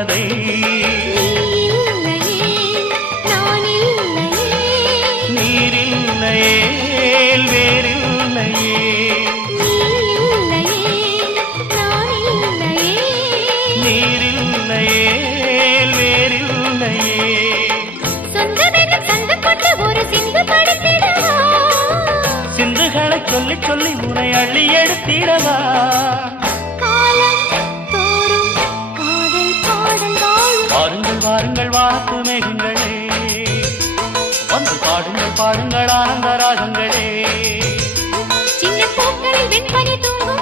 தேவதை நீரில்லையே வேறில்லையே நீரில்லையே வேறில்லையே சிந்துகளை சொல்லி சொல்லி உனை அள்ளி எடுத்திடவா வாருங்கள் வாருங்கள் வாத்து மேகங்களே வந்து பாடுங்கள் பாடுங்கள் ஆனந்த ராகங்களே சின்ன பூக்களில் வெண்பனி தூங்கும்